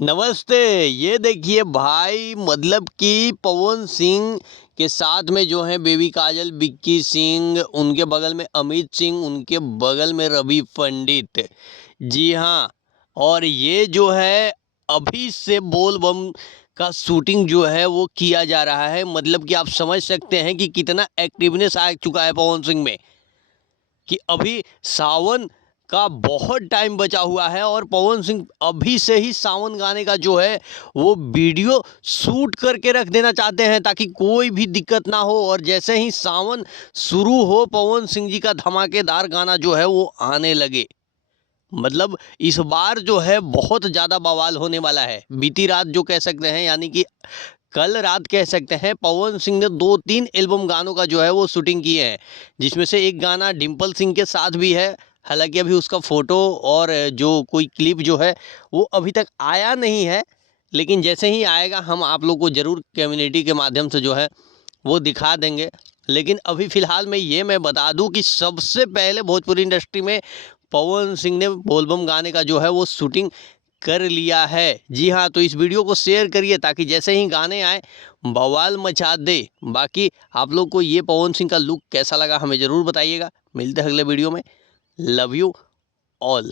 नमस्ते। ये देखिए भाई, मतलब कि पवन सिंह के साथ में जो है बेबी काजल, विक्की सिंह, उनके बगल में अमित सिंह, उनके बगल में रवि पंडित। जी हाँ। और ये जो है अभी से बोल बम का शूटिंग जो है वो किया जा रहा है। मतलब कि आप समझ सकते हैं कि कितना एक्टिवनेस आ चुका है पवन सिंह में, कि अभी सावन का बहुत टाइम बचा हुआ है और पवन सिंह अभी से ही सावन गाने का जो है वो वीडियो शूट करके रख देना चाहते हैं, ताकि कोई भी दिक्कत ना हो। और जैसे ही सावन शुरू हो, पवन सिंह जी का धमाकेदार गाना जो है वो आने लगे। मतलब इस बार जो है बहुत ज़्यादा बवाल होने वाला है। बीती रात जो कह सकते हैं, यानी कि कल रात कह सकते हैं, पवन सिंह ने 2-3 एल्बम गानों का जो है वो शूटिंग किए हैं, जिसमें से एक गाना डिम्पल सिंह के साथ भी है। हालांकि अभी उसका फ़ोटो और जो कोई क्लिप जो है वो अभी तक आया नहीं है, लेकिन जैसे ही आएगा हम आप लोग को ज़रूर कम्युनिटी के माध्यम से जो है वो दिखा देंगे। लेकिन अभी फ़िलहाल में ये मैं बता दूं कि सबसे पहले भोजपुरी इंडस्ट्री में पवन सिंह ने बोलबम गाने का जो है वो शूटिंग कर लिया है। जी हाँ, तो इस वीडियो को शेयर करिए ताकि जैसे ही गाने आए बवाल मचा दे। बाकी आप लोग को ये पवन सिंह का लुक कैसा लगा हमें ज़रूर बताइएगा। मिलते हैं अगले वीडियो में। Love you all.